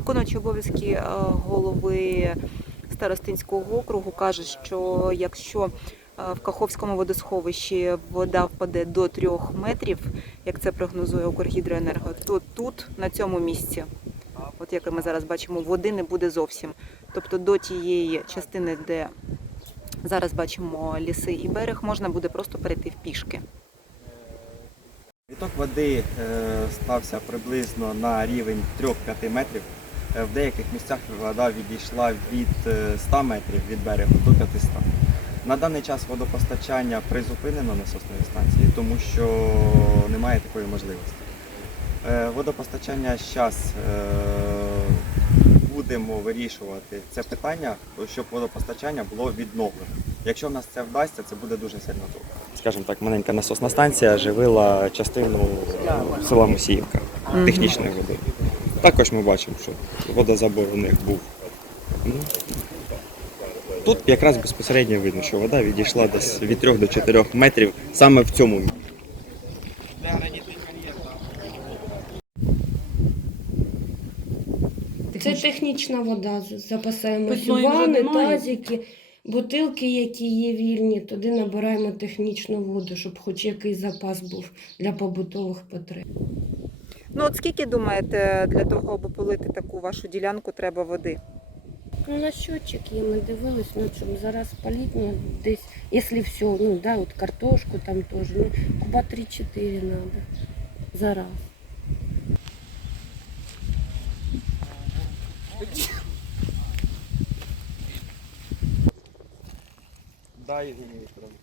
Виконуючий обов'язки е, голови Старостинського округу каже, що якщо е, в Каховському водосховищі вода впаде до 3 метрів, як це прогнозує Укргідроенерго, то тут, на цьому місці, от як ми зараз бачимо, води не буде зовсім. Тобто до тієї частини, де зараз бачимо ліси і берег, можна буде просто перейти в пішки. Відток води е, стався приблизно на рівень 3-5 метрів. Е, В деяких місцях вода відійшла від е, 100 метрів від берегу до 500. На даний час водопостачання призупинено насосної станції, тому що немає такої можливості. Е, Водопостачання зараз будемо вирішувати це питання, щоб водопостачання було відновлено. Якщо в нас це вдасться, це буде дуже сильно добре. Скажімо так, маленька насосна станція живила частину села Мусіївка технічної води. Також ми бачимо, що водозабор у них був. Ну, Тут якраз безпосередньо видно, що вода відійшла десь від 3 до 4 метрів саме в цьому місці. Це технічна вода. Запасаємо вани, тазики, бутилки, які є вільні, туди набираємо технічну воду, щоб хоч якийсь запас був для побутових потреб. Ну от скільки думаєте, для того, аби полити таку вашу ділянку, треба води? Ну, на счетчик є, ми дивились, ну, щоб зараз полить, ну, десь, якщо все, ну, да, от картошку там теж, ну, куба 3-4 надо зараз. Да, Вікторович.